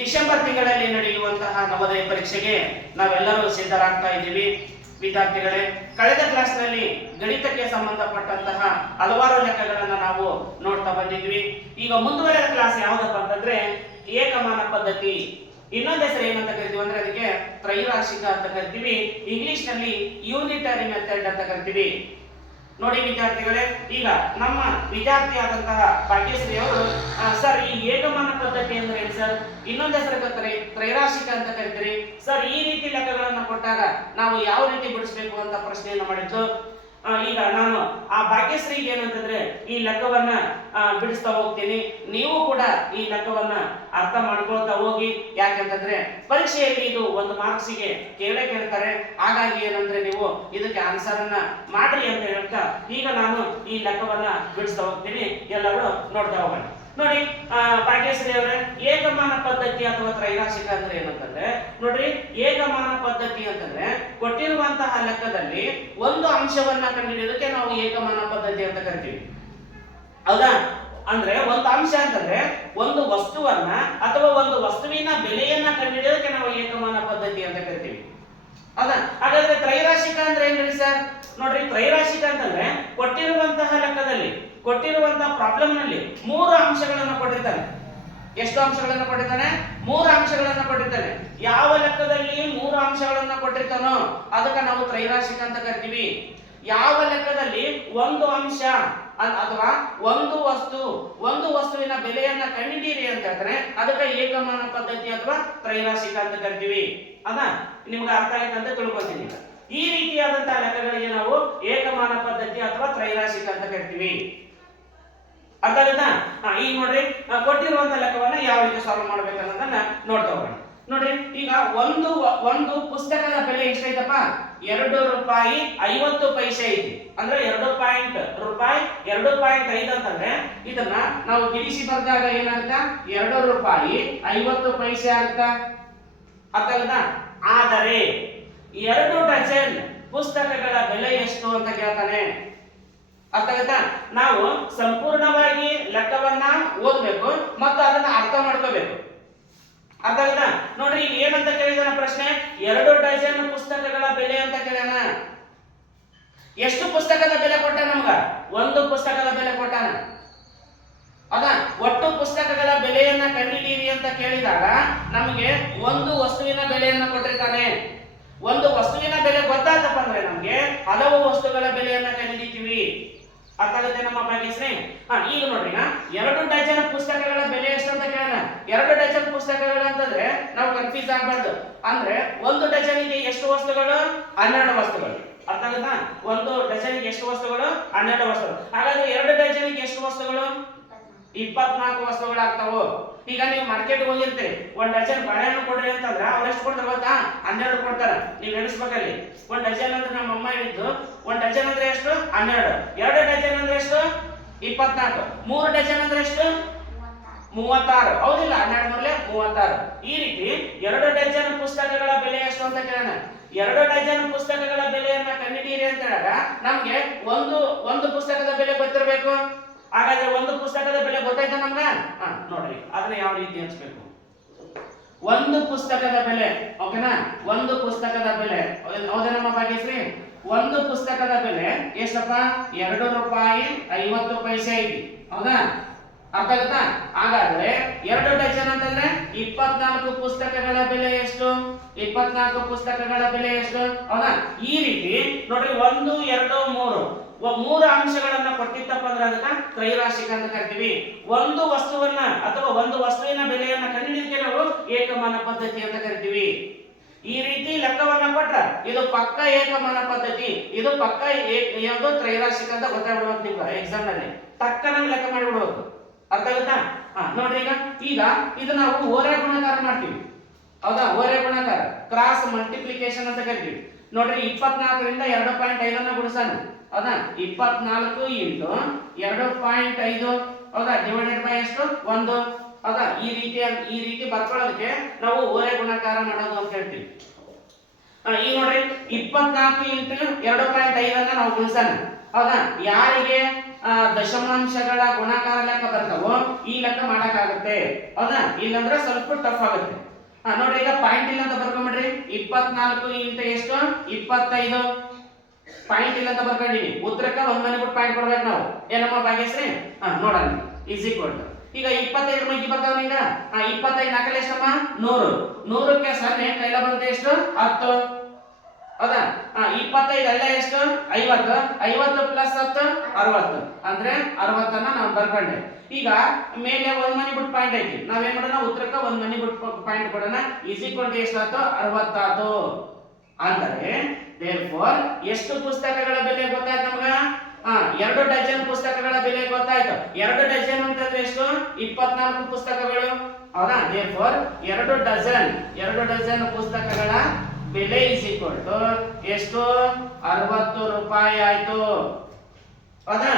December ತಿಂಗಳಲ್ಲಿ ನಡೆಯುವಂತಹ ನವೋದಯ ಪರೀಕ್ಷೆಗೆ ನಾವೆಲ್ಲರೂ ಸಿದ್ಧರಾಗ್ತಾ ಇದ್ದೀವಿ. ವಿದ್ಯಾರ್ಥಿಗಳೇ, ಕಳೆದ ಕ್ಲಾಸ್ನಲ್ಲಿ ಗಣಿತಕ್ಕೆ ಸಂಬಂಧಪಟ್ಟಂತಹ ಹಲವಾರು ಲೆಕ್ಕಗಳನ್ನು ನಾವು ನೋಡ್ತಾ ಬಂದಿದ್ವಿ. ಈಗ ಮುಂದುವರೆದ ಕ್ಲಾಸ್ ಯಾವುದಪ್ಪ ಅಂತಂದ್ರೆ ಏಕಮಾನ ಪದ್ಧತಿ. ಇನ್ನೊಂದು ಹೆಸರು ಏನಂತ ಕರಿತೀವಿ ಅಂದ್ರೆ ಅದಕ್ಕೆ ತ್ರೈರಾಶಿಕ ಅಂತ ಕರಿತೀವಿ. ಇಂಗ್ಲಿಷ್ ನಲ್ಲಿ ಯೂನಿಟರಿ ಮೆಥಡ್ ಅಂತ ಕರಿತೀವಿ. ನೋಡಿ ವಿದ್ಯಾರ್ಥಿಗಳೇ, ಈಗ ನಮ್ಮ ವಿದ್ಯಾರ್ಥಿ ಆದಂತಹ ಭಾಗ್ಯಶ್ರೀ ಅವರು ಸರ್ ಈ ಏಕಮಾನ ಪದ್ಧತಿ ಅಂದ್ರೆ ಏನು ಸರ್, ಇನ್ನೊಂದು ಹೆಸರು ತ್ರೈರಾಶಿಕ ಅಂತ ಕರಿತೀರಿ ಸರ್, ಈ ರೀತಿ ಲೆಕ್ಕಗಳನ್ನ ಕೊಟ್ಟಾಗ ನಾವು ಯಾವ ರೀತಿ ಬಿಡಿಸ್ಬೇಕು ಅಂತ ಪ್ರಶ್ನೆಯನ್ನು ಮಾಡಿದ್ದು. ಈಗ ನಾನು ಆ ಭಾಗ್ಯಶ್ರೀಗೆ ಏನಂತಂದ್ರೆ ಈ ಲೆಕ್ಕವನ್ನ ಬಿಡಿಸ್ತಾ ಹೋಗ್ತೀನಿ, ನೀವು ಕೂಡ ಈ ಲೆಕ್ಕವನ್ನ ಅರ್ಥ ಮಾಡ್ಕೊಳ್ತಾ ಹೋಗಿ. ಯಾಕಂತಂದ್ರೆ ಪರೀಕ್ಷೆಯಲ್ಲಿ ಇದು ಒಂದು ಮಾರ್ಕ್ಸಿಗೆ ಕೇಳ್ತಾರೆ. ಹಾಗಾಗಿ ಏನಂದ್ರೆ ನೀವು ಇದಕ್ಕೆ ಆನ್ಸರ್ ಅನ್ನ ಮಾಡ್ರಿ ಅಂತ ಹೇಳ್ತಾ ಈಗ ನಾನು ಈ ಲೆಕ್ಕವನ್ನ ಬಿಡಿಸ್ತಾ ಹೋಗ್ತೀನಿ. ಎಲ್ಲರೂ ನೋಡ್ತಾ ಹೋಗೋಣ. ನೋಡಿ ಭಾಗ್ಯಶ್ರೀ ಅವರೇ, ಏಕಮಾನ ಪದ್ಧತಿ ಅಥವಾ ತ್ರೈರಾಶಿಕ ಅಂದ್ರೆ ಏನಂತಂದ್ರೆ ನೋಡ್ರಿ, ಏಕಮಾನ ಪದ್ಧತಿ ಅಂತಂದ್ರೆ ಕೊಟ್ಟಿರುವಂತಹ ಲೆಕ್ಕದಲ್ಲಿ ಒಂದು ಅಂಶವನ್ನ ಕಂಡುಹಿಡಿಯೋದಕ್ಕೆ ನಾವು ಏಕಮಾನ ಪದ್ಧತಿ ಅಂತ ಕರಿತೀವಿ. ಹೌದಾ? ಅಂದ್ರೆ ಒಂದು ಅಂಶ ಅಂತಂದ್ರೆ ಒಂದು ವಸ್ತುವನ್ನ ಅಥವಾ ಒಂದು ವಸ್ತುವಿನ ಬೆಲೆಯನ್ನ ಕಂಡುಹಿಡಿಯೋದಕ್ಕೆ ನಾವು ಏಕಮಾನ ಪದ್ಧತಿ ಅಂತ ಕರಿತೀವಿ. ಹೌದಾ? ಹಾಗಾದ್ರೆ ತ್ರೈರಾಶಿಕ ಅಂದ್ರೆ ಏನ್ರಿ ಸರ್? ನೋಡ್ರಿ, ತ್ರೈರಾಶಿಕ ಅಂತಂದ್ರೆ ಕೊಟ್ಟಿರುವಂತಹ ಲೆಕ್ಕದಲ್ಲಿ ಕೊಟ್ಟಿರುವಂತಹ ಪ್ರಾಬ್ಲಮ್ ನಲ್ಲಿ ಮೂರು ಅಂಶಗಳನ್ನು ಕೊಟ್ಟಿರ್ತಾನೆ. ಎಷ್ಟು ಅಂಶಗಳನ್ನು ಕೊಟ್ಟಿರ್ತಾನೆ? ಮೂರು ಅಂಶಗಳನ್ನು ಕೊಟ್ಟಿರ್ತಾನೆ. ಯಾವ ಲೆಕ್ಕದಲ್ಲಿ ಮೂರು ಅಂಶಗಳನ್ನು ಕೊಟ್ಟಿರ್ತಾನೋ ಅದಕ್ಕೆ ನಾವು ತ್ರೈರಾಶಿಕ ಅಂತ ಕರಿತೀವಿ. ಯಾವ ಲೆಕ್ಕದಲ್ಲಿ ಒಂದು ಅಂಶ ಅಥವಾ ಒಂದು ವಸ್ತುವಿನ ಬೆಲೆಯನ್ನ ಕಂಡುಹಿಡಿಯಿರಿ ಅಂತ ಹೇಳ್ತಾರೆ ಅದಕ್ಕೆ ಏಕಮಾನ ಪದ್ಧತಿ ಅಥವಾ ತ್ರೈರಾಶಿಕ ಅಂತ ಕರಿತೀವಿ. ಅದ ನಿಮ್ಗೆ ಅರ್ಥ ಆಯ್ತು ಅಂತ ತಿಳ್ಕೊತೀನಿ. ಈ ರೀತಿಯಾದಂತಹ ಲೆಕ್ಕಗಳಿಗೆ ನಾವು ಏಕಮಾನ ಪದ್ಧತಿ ಅಥವಾ ತ್ರೈರಾಶಿಕ ಅಂತ ಕರಿತೀವಿ. ಅರ್ಥ ಆಗುತ್ತಾ? ಈಗ ನೋಡ್ರಿ, ಕೊಟ್ಟಿರುವಂತಹ ಲೆಕ್ಕವನ್ನ ಯಾವ ರೀತಿ ಸಾಲ್ವ್ ಮಾಡ್ಬೇಕನ್ನೋದನ್ನ ನೋಡ್ತಾ ಹೋಗೋಣ. ನೋಡ್ರಿ, ಈಗ ಒಂದು ಪುಸ್ತಕದ ಬೆಲೆ ಎಷ್ಟೈತಪ್ಪ? ₹2.50 ಐತಿ. ಅಂದ್ರೆ ₹2.5 ಅಂತಂದ್ರೆ ಇದನ್ನ ನಾವು ಬಿಡಿಸಿ ಬರ್ದಾಗ ಏನಾಗುತ್ತ? ₹2.50 ಆಗುತ್ತ. ಅರ್ಥ ಆಗುತ್ತಾ? ಆದರೆ 2 ಡಜನ್ ಪುಸ್ತಕಗಳ ಬೆಲೆ ಎಷ್ಟು ಅಂತ ಕೇಳ್ತಾನೆ. ಅರ್ಥ ಆಗುತ್ತಾ? ನಾವು ಸಂಪೂರ್ಣವಾಗಿ ಲೆಕ್ಕವನ್ನ ಓದಬೇಕು ಮತ್ತು ಅದನ್ನ ಅರ್ಥ ಮಾಡ್ಕೋಬೇಕು. ಅರ್ಥ ಆಗುತ್ತಾ? ನೋಡ್ರಿ, ಈಗ ಏನಂತ ಕೇಳಿದಾನ ಪ್ರಶ್ನೆ? 2 ಡಜನ್ ಪುಸ್ತಕಗಳ ಬೆಲೆ ಅಂತ ಕೇಳ್ಯಾನ. ಎಷ್ಟು ಪುಸ್ತಕದ ಬೆಲೆ ಕೊಟ್ಟ ನಮ್ಗ? ಒಂದು ಪುಸ್ತಕದ ಬೆಲೆ ಕೊಟ್ಟಾನ. ಹೌದಾ? ಒಟ್ಟು ಪುಸ್ತಕಗಳ ಬೆಲೆಯನ್ನ ಕಂಡುಹಿಡಿಯಿರಿ ಅಂತ ಕೇಳಿದಾಗ ನಮಗೆ ಒಂದು ವಸ್ತುವಿನ ಬೆಲೆಯನ್ನ ಕೊಟ್ಟಿರ್ತಾನೆ. ಒಂದು ವಸ್ತುವಿನ ಬೆಲೆ ಗೊತ್ತಾತಪ್ಪ ಅಂದ್ರೆ ನಮ್ಗೆ ಹಲವು ವಸ್ತುಗಳ ಬೆಲೆಯನ್ನ ಕಂಡುಹಿಡಿತೀವಿ. ಅರ್ಥ ಆಗುತ್ತೆ ನಮ್ಮ ಭಾಗ್ಯಶ್ರೀ? ಈಗ ನೋಡ್ರಿ, 2 ಡಜನ್ ಪುಸ್ತಕಗಳ ಬೆಲೆ ಎಷ್ಟು ಅಂತ ಕೇಳೋಣ. 2 ಡಜನ್ ಪುಸ್ತಕಗಳು ಅಂತಂದ್ರೆ ನಾವು ಕನ್ಫ್ಯೂಸ್ ಆಗ್ಬಾರ್ದು. ಅಂದ್ರೆ ಒಂದು ಡಜನ್ಗೆ ಎಷ್ಟು ವಸ್ತುಗಳು? 12 ವಸ್ತುಗಳು. ಅರ್ಥ ಆಗುತ್ತಾ? ಒಂದು ಡಜನ್ಗೆ ಎಷ್ಟು ವಸ್ತುಗಳು? 12 ವಸ್ತುಗಳು. ಹಾಗಾದ್ರೆ 2 ಡಜನ್ಗೆ ಎಷ್ಟು ವಸ್ತುಗಳು? 24 ವಸ್ತುಗಳು ಆಗ್ತಾವು. ಈಗ ನೀವು ಮಾರ್ಕೆಟ್ ಹೋಗಿರ್ತೀರಿ, 1 ಡಜನ್ ಬಾಳೆಹಣ್ಣು ಕೊಡ್ರಿ ಅಂತಂದ್ರೆ ಅವ್ರು ಎಷ್ಟು ಕೊಡ್ತಾರೆ ಗೊತ್ತಾ? 12 ಕೊಡ್ತಾರ. ನೀವು ಎಣಿಸ್ಬೇಕಲ್ಲಿ. 1 ಡಜನ್ ಅಂದ್ರೆ ನಮ್ಮ ಅಮ್ಮ ಹೇಳಿದ್ದು 1 ಡಜನ್ ಅಂದ್ರೆ ಎಷ್ಟು? 12. 2 ಡಜನ್ ಅಂದ್ರೆ ಎಷ್ಟು? 24. 3 ಡಜನ್ ಅಂದ್ರೆ ಎಷ್ಟು? 36. ಹೌದಿಲ್ಲ? 12 ಮೂರಲೆ 36. ಈ ರೀತಿ 2 ಡಜನ್ ಪುಸ್ತಕಗಳ ಬೆಲೆ ಎಷ್ಟು ಅಂತ ಕೇಳೋಣ. 2 ಡಜನ್ ಪುಸ್ತಕಗಳ ಬೆಲೆಯನ್ನ ಕಂಡುಹಿಡಿಯಿರಿ ಅಂತ ಹೇಳಿದಾಗ ನಮ್ಗೆ ಒಂದು ಪುಸ್ತಕದ ಬೆಲೆ ಗೊತ್ತಿರಬೇಕು. ಹಾಗಾದ್ರೆ ಒಂದು ಪುಸ್ತಕದ ಬೆಲೆ ಗೊತ್ತಾಯ್ತಾ ನಮ್ಗ? ನೋಡ್ರಿ, ಅದನ್ನ ಯಾವ ರೀತಿ ಹಂಚ್ಬೇಕು? ಒಂದು ಪುಸ್ತಕದ ಬೆಲೆ, ಓಕೆನಾ? ಒಂದು ಪುಸ್ತಕದ ಬೆಲೆ ಹೌದಾ ನಮ್ಮ ಭಾಗ್ಯಶ್ರೀ? ಒಂದು ಪುಸ್ತಕದ ಬೆಲೆ ಎಷ್ಟಪ್ಪ? ₹2.50 ಐತಿ. ಹೌದಾ? ಅರ್ಥ ಆಗುತ್ತಾ? ಹಾಗಾದ್ರೆ 2 ಡಜನ್ ಅಂತಂದ್ರೆ 24 ಪುಸ್ತಕಗಳ ಬೆಲೆ ಎಷ್ಟು? 24 ಪುಸ್ತಕಗಳ ಬೆಲೆ ಎಷ್ಟು? ಹೌದಾ? ಈ ರೀತಿ ನೋಡ್ರಿ, 1, 2, 3 ಮೂರು ಅಂಶಗಳನ್ನ ಕೊಟ್ಟಿತ್ತಪ್ಪ ಅಂದ್ರೆ ಅದಕ್ಕೆ ತ್ರೈರಾಶಿಕ ಅಂತ ಕರಿತೀವಿ. ಒಂದು ವಸ್ತುವನ್ನ ಅಥವಾ ಒಂದು ವಸ್ತುವಿನ ಬೆಲೆಯನ್ನ ಕಂಡುಹಿಡಿಯಕ್ಕೆ ನಾವು ಏಕಮಾನ ಪದ್ಧತಿ ಅಂತ ಕರಿತೀವಿ. ಈ ರೀತಿ ಲೆಕ್ಕವನ್ನ ಕೊಟ್ರ ಇದು ಪಕ್ಕ ಏಕಮಾನ ಪದ್ಧತಿ, ಇದು ಪಕ್ಕ ಯಾವುದು ತ್ರೈರಾಶಿಕ ಅಂತ ಗೊತ್ತಾಗ್ಬಿಡ್ಬೇಕು ನಿಮ್ಗೆ ಎಕ್ಸಾಮ್ ನಲ್ಲಿ. ತಕ್ಕನಾಗಿ ಲೆಕ್ಕ ಮಾಡಿಬಿಡ್ಬೇಕು. ಅರ್ಥ ಆಗುತ್ತಾ? ನೋಡ್ರಿ, ಈಗ ಇದು ನಾವು ಓರೆ ಗುಣಾಕಾರ ಮಾಡ್ತೀವಿ. ಹೌದಾ? ಓರೆ ಗುಣಾಕಾರ, ಕ್ರಾಸ್ ಮಲ್ಟಿಪ್ಲಿಕೇಶನ್ ಅಂತ ಕರಿತೀವಿ. ನೋಡ್ರಿ, 24ರಿಂದ 2.5 ಗುಣಿಸೋಣ. ಹೌದಾ? 24 ಇಂಟು 2.5 ಹೌದಾ ಡಿವೈಡೆಡ್ ಬೈ ಎಷ್ಟು? 1. ಹೌದಾ? ಈ ರೀತಿ ಬರ್ಕೊಳ್ಳೋದಕ್ಕೆ ನಾವು ಓರೆ ಗುಣಾಕಾರ ಮಾಡೋದು ಅಂತ ಹೇಳ್ತೀವಿ. ಈಗ ನೋಡ್ರಿ, 24 ಇಂಟು 2.5 ನಾವು ಗುಣಿಸೋಣ. ಹೌದಾ? ಯಾರಿಗೆ ದಶಮಾಂಶಗಳ ಗುಣಾಕಾರ ಲೆಕ್ಕ ಬರ್ತಾವೋ ಈ ಲೆಕ್ಕ ಮಾಡಕ್ಕಾಗುತ್ತೆ. ಹೌದಾ? ಇಲ್ಲಂದ್ರೆ ಸ್ವಲ್ಪ ಟಫ್ ಆಗುತ್ತೆ. ನೋಡ್ರಿ, ಈಗ ಪಾಯಿಂಟ್ ಇಲ್ಲ ಅಂತ ಬರ್ಕೊಂಬಿಡ್ರಿ. 24 ಇಂಟು ಎಷ್ಟು? 25. ಪಾಯಿಂಟ್ ಇಲ್ಲ ಅಂತ ಬರ್ಕೊಂಡಿವಿ. ಉತ್ತರಕ್ಕೆ ಒಂದ್ ಮನೆ ಬಿಟ್ಟು ಪಾಯಿಂಟ್ ಕೊಡ್ಬೇಕು ನಾವು. ಏನಮ್ಮ ಭಾಗ್ಯಶ್ರೀ? ನೋಡೋಣ. ಈಸ್ ಈಕ್ವಲ್ ಟು ಈಗ 25 ಮೈಕಿ ಬರ್ತಾವ. ಈಗ 25 ನಾಲ್ಕಲ್ಲಿ ಎಷ್ಟಮ್ಮ? 100. 100ಕ್ಕೆ 0 ಕೈಲ ಬಂದ್ರೆ ಎಷ್ಟು? 10. ಹೌದಾ? 25 ಅಲ್ಲೇ ಎಷ್ಟು? 50. 50 ಪ್ಲಸ್ 10 60. ಅಂದ್ರೆ 60 ನಾವು ಬರ್ಕೊಂಡೆ. ಈಗ ಮೇಲೆ ಒಂದ್ ಮನಿ ಬಿಟ್ಟು ಪಾಯಿಂಟ್ ಐತಿ. ನಾವೇನ್ ಮಾಡೋಣ? ಉತ್ತರಕ್ಕೆ ಒಂದ್ ಮನಿ ಬಿಟ್ಟು ಪಾಯಿಂಟ್ ಕೊಡೋಣ. ಈಸ್ ಈಕ್ವಲ್ ಟು ಎಷ್ಟಾಯ್ತು? 60 ಆಯ್ತು. ಅಂದರೆ therefore ಎಷ್ಟು ಪುಸ್ತಕಗಳ ಬೆಲೆ ಗೊತ್ತಾಯ್ತು ನಮಗ? 2 ಡಜನ್ ಪುಸ್ತಕಗಳ ಬೆಲೆ ಗೊತ್ತಾಯ್ತು. 2 ಡಜನ್ ಅಂತಂದ್ರೆ ಎಷ್ಟು? 24 ಪುಸ್ತಕಗಳು. ಹೌದಾ? therefore 2 ಡಜನ್ ಪುಸ್ತಕಗಳ ಬೆಲೆ ಈಸ್ ಈಕ್ವಲ್ ಟು ಎಷ್ಟು? 60 ರೂಪಾಯಿ ಆಯ್ತು. ಹೌದಾ?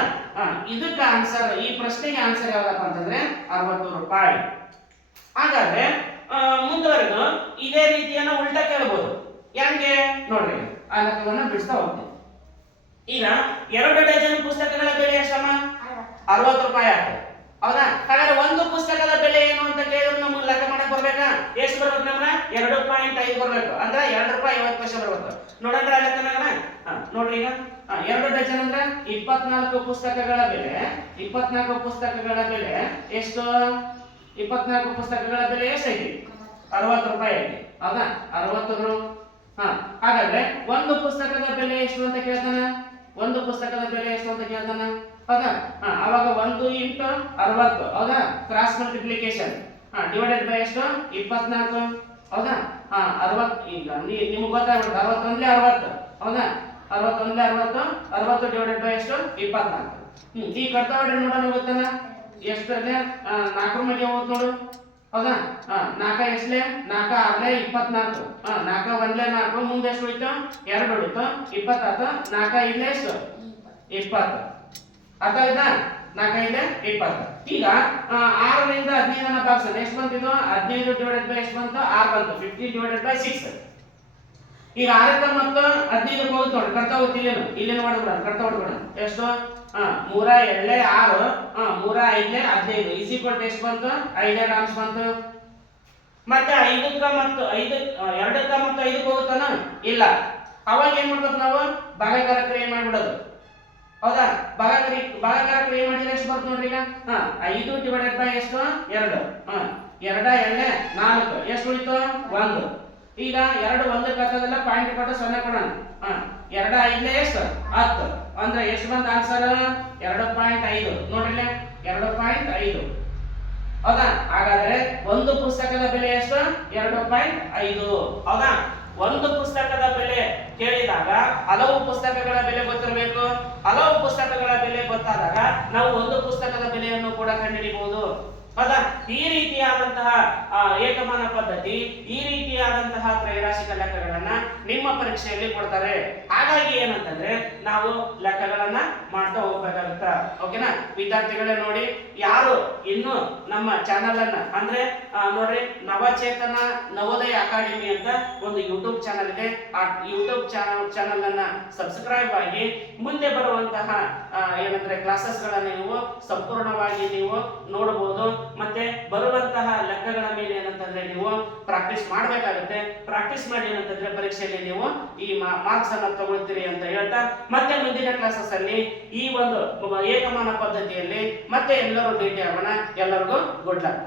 ಇದಕ್ಕೆ ಆನ್ಸರ್, ಈ ಪ್ರಶ್ನೆಗೆ ಆನ್ಸರ್ ಯಾವ್ದಪ್ಪ ಅಂತಂದ್ರೆ 60 ರೂಪಾಯಿ. ಹಾಗಾದ್ರೆ ಮುಂದುವರೆದು ಇದೇ ರೀತಿಯನ್ನ ಉಲ್ಟಾ ಕೇಳಬಹುದು. ಯಾಕೆ ನೋಡ್ರಿ, ಆ ಲೆಕ್ಕವನ್ನ ಬಿಡಿಸ್ತಾ ಹೋಗ್ತೀವಿ. ಈಗ 2 ಡಜನ್ ಪುಸ್ತಕಗಳ ಬೆಲೆ ಎಷ್ಟಮ್ಮ? 60 ರೂಪಾಯಿ ಆಯ್ತು. ಹೌದಾ? ಹಾಗಾದ್ರೆ ಒಂದು ಪುಸ್ತಕದ ಬೆಲೆ ಏನು ಅಂತ ಕೇಳಿದ್ರೆ ನಮ್ಗೆ ಲೆಕ್ಕ ಮಾಡಕ್ ಬರ್ಬೇಕಾ? ಎಷ್ಟು ಬರ್ಬೇಕು ನಮ್ಗೆ? 2.5 ಬರ್ಬೇಕು. ಅಂದ್ರೆ 2 ರೂಪಾಯಿ 50 ಪೈಸೆ ಬರ್ಬೇಕು. ನೋಡಂದ್ರೆ ಲೆಕ್ಕನಾಗ ನೋಡ್ರಿ, ಈಗ 2 ಡಜನ್ ಅಂದ್ರೆ 24 ಪುಸ್ತಕಗಳ ಬೆಲೆ. 24 ಪುಸ್ತಕಗಳ ಬೆಲೆ ಎಷ್ಟು? 24 ಪುಸ್ತಕಗಳ ಬೆಲೆ ಎಷ್ಟೈತಿ? 60 ರೂಪಾಯಿ ಐತಿ. ಹೌದಾ? 60 ರು. ಹಾಗಾದ್ರೆ ಒಂದು ಪುಸ್ತಕದ ಬೆಲೆ ಎಷ್ಟು ಅಂತ ಕೇಳ್ತಾನ? ಒಂದು ಪುಸ್ತಕದ ಬೆಲೆ ಎಷ್ಟು ಅಂತ ಕೇಳ್ತಾನ? ಹೌದಾ? ಅವಾಗ 1 ಇಂಟು 60. ಹೌದಾ? ಕ್ರಾಸ್ ಮಲ್ಟಿಪ್ಲಿಕೇಶನ್ ಡಿವೈಡೆಡ್ ಬೈ ಎಷ್ಟು? 24. ಹೌದಾ? 60. ಈಗ ನಿಮ್ಗೆ ಗೊತ್ತಾಗ್ಬಿಡುತ್ತೆ. 61 60. ಹೌದಾ? 61 60. 60 ಡಿವೈಡೆಡ್ ಬೈ ಎಷ್ಟು? 24. ಈಗ ಕಟ್ತಾ ಹೊಡ್ರಿ ನೋಡೋಣ. ಗೊತ್ತಾನ ಎಷ್ಟು? 4 ಮಧ್ಯೆ ಹೋಗುತ್ತೆ ನೋಡು. ಹೌದಾ? 4 ಎಷ್ಟಲೆ? 4 6 24. 4 1 4. ಮುಂದೆ ಎಷ್ಟು ಹೋಯ್ತು? 2 ಉಳಿತು. 20 ಆಯ್ತು. 4 ಇಲ್ಲೇ ಎಷ್ಟು? 20. ಅರ್ಥ ಆಯ್ತಾ? 4 ಇಲ್ಲೇ 20. ಈಗ 6 ರಿಂದ 15 ಭಾಗಿಸೋಣ. ಎಷ್ಟು ಬಂತು ಇದು? 15 ಡಿವೈಡೆಡ್ ಬೈ ಎಷ್ಟು ಬಂತು? 6 ಬಂತು. 15 ಡಿವೈಡೆಡ್ ಬೈ 6. ಈಗ 6ಕ್ಕೆ ಮತ್ತು 15 ಹೋಗುತ್ತೆ ನೋಡಿ. ಕರ್ತಾ ಹೋಗುತ್ತೆ. ಇಲ್ಲೇನು ಮಾಡ್ಬಿಡೋಣ? ಕರ್ತಾ ಹೊಡ್ಬಿಡೋಣ. ಎಷ್ಟು? 3 2 6. 3 5 15. ಈಸ್ ಈಕ್ವಲ್ ಟು ಎಷ್ಟು ಬಂತು? 5 ಆನ್ಸರ್ ಬಂತು. ಮತ್ತೆ 5ಕ್ಕೆ ಮತ್ತು 2ಕ್ಕೆ ಮತ್ತು 5ಕ್ಕೆ ಹೋಗುತ್ತಾನ? ಇಲ್ಲ. ಅವಾಗ ಏನ್ ಮಾಡ್ಬೇಕು ನಾವು? ಭಾಗಾಕಾರ ಕ್ರಿಯೆ ಮಾಡ್ಬಿಡೋದು. ಹೌದಾ? ಭಾಗಾಕಾರ ಕ್ರಿಯೆ ಮಾಡಿದ್ರೆ ಎಷ್ಟು ಬರ್ತದೆ ನೋಡ್ರಿ. ಈಗ 5 ಡಿವೈಡೆಡ್ ಬೈ ಎಷ್ಟು? 2. 2 2 4. ಎಷ್ಟು ಉಳಿತು? 1. ಈಗ 2 1ಕ್ಕೆ ಹತ್ತದಲ್ಲ, ಪಾಯಿಂಟ್ ಕೊಟ್ಟು 0 ಕೊಡೋಣ. 2 5 ಎಷ್ಟು? 10. ಅಂದ್ರೆ ಎಷ್ಟು ಬಂತ ಆನ್ಸರ್? 2.5. ನೋಡ್ರಿ, 2.5. ಹೌದಾ? ಹಾಗಾದ್ರೆ ಒಂದು ಪುಸ್ತಕದ ಬೆಲೆ ಎಷ್ಟು? 2.5. ಹೌದಾ? ಒಂದು ಪುಸ್ತಕದ ಬೆಲೆ ಕೇಳಿದಾಗ ಹಲವು ಪುಸ್ತಕಗಳ ಬೆಲೆ ಗೊತ್ತಿರಬೇಕು. ಹಲವು ಪುಸ್ತಕಗಳ ಬೆಲೆ ಗೊತ್ತಾದಾಗ ನಾವು ಒಂದು ಪುಸ್ತಕದ ಬೆಲೆಯನ್ನು ಕೂಡ ಕಂಡುಹಿಡಿಯಬಹುದು. ಹೌದಾ? ಈ ರೀತಿಯಾದಂತಹ ಏಕಮಾನ ಪದ್ಧತಿ, ಈ ರೀತಿಯಾದಂತಹ ತ್ರೈರಾಶಿಕ ಲೆಕ್ಕಗಳನ್ನ ನಿಮ್ಮ ಪರೀಕ್ಷೆಯಲ್ಲಿ ಕೊಡ್ತಾರೆ. ಹಾಗಾಗಿ ಏನಂತಂದ್ರೆ ನಾವು ಲೆಕ್ಕಗಳನ್ನ ಮಾಡ್ತಾ ಹೋಗ್ಬೇಕಾಗುತ್ತ. ಓಕೆನಾ ವಿದ್ಯಾರ್ಥಿಗಳೇ? ನೋಡಿ, ಯಾರು ಇನ್ನು ನಮ್ಮ ಚಾನಲ್ ಅನ್ನ ಅಂದ್ರೆ ನೋಡ್ರಿ, ನವಚೇತನ ನವೋದಯ ಅಕಾಡೆಮಿ ಅಂತ ಒಂದು ಯೂಟ್ಯೂಬ್ ಚಾನಲ್ ಇದೆ. ಆ ಯೂಟ್ಯೂಬ್ ಚಾನಲ್ ಅನ್ನ ಸಬ್ಸ್ಕ್ರೈಬ್ ಆಗಿ ಮುಂದೆ ಬರುವಂತಹ ಏನಂದ್ರೆ ಕ್ಲಾಸಸ್ ಗಳನ್ನ ನೀವು ಸಂಪೂರ್ಣವಾಗಿ ನೀವು ನೋಡಬಹುದು. ಮತ್ತೆ ಬರುವಂತಹ ಲೆಕ್ಕಗಳ ಮೇಲೆ ಏನಂತಂದ್ರೆ ನೀವು ಪ್ರಾಕ್ಟೀಸ್ ಮಾಡಬೇಕಾಗುತ್ತೆ. ಪ್ರಾಕ್ಟೀಸ್ ಮಾಡಿ ಏನಂತಂದ್ರೆ ಪರೀಕ್ಷೆಯಲ್ಲಿ ನೀವು ಈ ಮಾರ್ಕ್ಸ್ ಅನ್ನ ತಗೊಳ್ತೀರಿ ಅಂತ ಹೇಳ್ತಾ, ಮತ್ತೆ ಮುಂದಿನ ಕ್ಲಾಸಸ್ ಅಲ್ಲಿ ಈ ಒಂದು ಏಕಮಾನ ಪದ್ಧತಿಯಲ್ಲಿ ಮತ್ತೆ ಎಲ್ಲರೂ ಭೇಟಿ ಆಗೋಣ. ಎಲ್ಲರಿಗೂ ಗುಡ್ ಲಕ್.